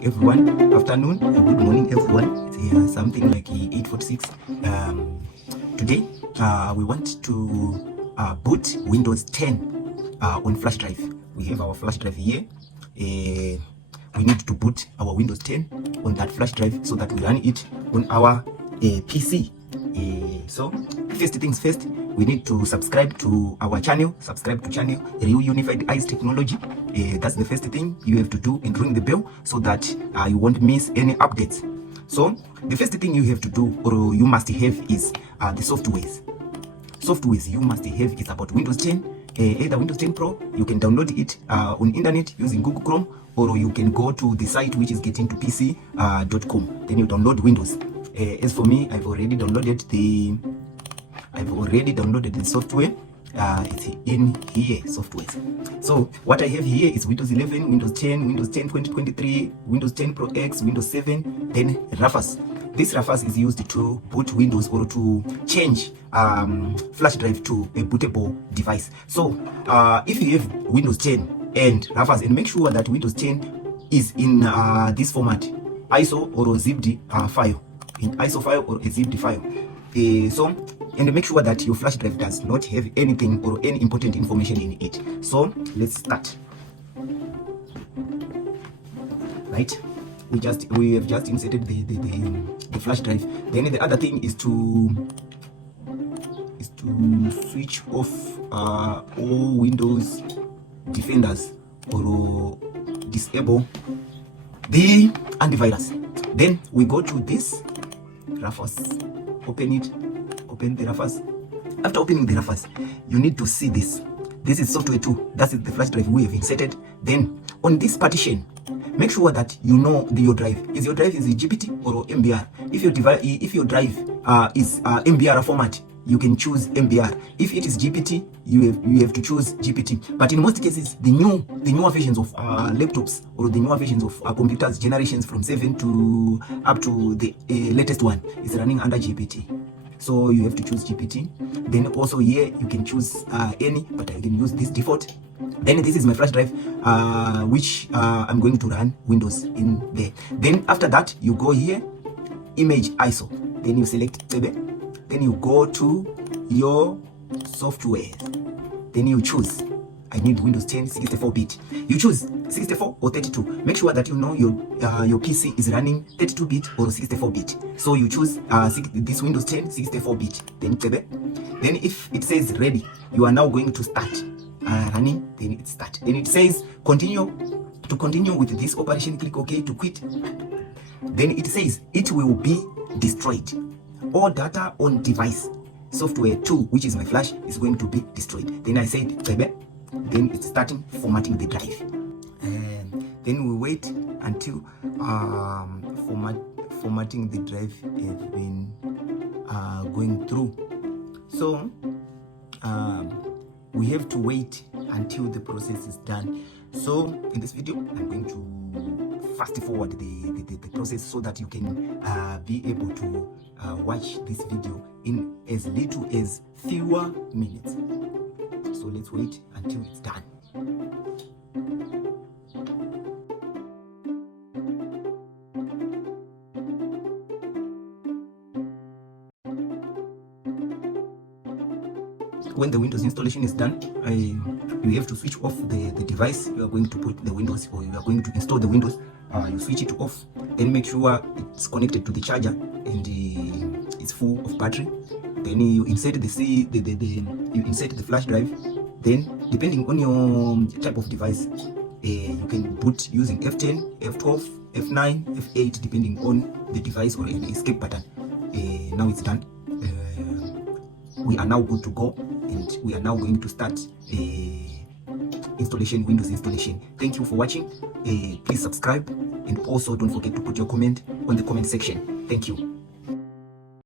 morning everyone, afternoon and good morning everyone. It's something like 8:46. Today we want to boot Windows 10 on flash drive. We have our flash drive here. We need to boot our Windows 10 on that flash drive so that we run it on our PC. So first things first, we need to subscribe to our channel, Real Unified Eyes Technology. That's the first thing you have to do, and ring the bell so that you won't miss any updates. So the first thing you have to do, or you must have, is the softwares. Softwares you must have is about Windows 10, either Windows 10 Pro. You can download it on internet using Google Chrome, or you can go to the site which is gettingtopc.com. Then you download Windows. As for me, I've already downloaded the software. It's in here, softwares. So what I have here is Windows 11, Windows 10, Windows 10 2023, Windows 10 Pro X, Windows 7, then Rufus. This Rufus is used to boot Windows or to change flash drive to a bootable device. So if you have Windows 10 and Rufus, and make sure that Windows 10 is in this format, ISO or a zipped file, in ISO file or a zipped file. And make sure that your flash drive does not have anything or any important information in it. So let's start. Right, we have just inserted the flash drive. Then the other thing is to switch off all Windows defenders or disable the antivirus. Then we go to this Rufus, open it, open the Rufus. After opening the Rufus, you need to see this. This is software 2. That is the flash drive we have inserted. Then on this partition, make sure that you know your drive. Is your drive is GPT or MBR? If your drive is MBR format, you can choose MBR. If it is GPT, you have to choose GPT. But in most cases, the newer versions of laptops or the newer versions of computers, generations from 7 to up to the latest one, is running under GPT. So you have to choose GPT. Then also here you can choose any, but I can use this default. Then this is my flash drive, which I'm going to run Windows in there. Then after that, you go here, image ISO. Then you select Tebe. Then you go to your software. Then you choose, I need Windows 10 64-bit. You choose 64 or 32. Make sure that you know your PC is running 32-bit or 64-bit. So you choose this Windows 10 64-bit. Then Tebe. Then if it says ready, you are now going to start running. Then it start. Then it says continue. To continue with this operation, click OK. To quit. Then it says it will be destroyed. All data on device software 2, which is my flash, is going to be destroyed. Then I said Tebe. Then it's starting formatting the drive. And then we wait until formatting the drive has been going through. So we have to wait until the process is done. So in this video, I'm going to fast forward the process so that you can be able to watch this video in as little as fewer minutes. So let's wait until it's done. When the Windows installation is done, you have to switch off the device you are going to put the Windows, or you are going to install the Windows. You switch it off, then make sure it's connected to the charger and it's full of battery. Then you insert you insert the flash drive. Then depending on your type of device, you can boot using F10, F12, F9, F8, depending on the device, or an escape button. Now it's done. We are now good to go, and we are now going to start installation, Windows installation. Thank you for watching. Please subscribe, and also don't forget to put your comment on the comment section. Thank you.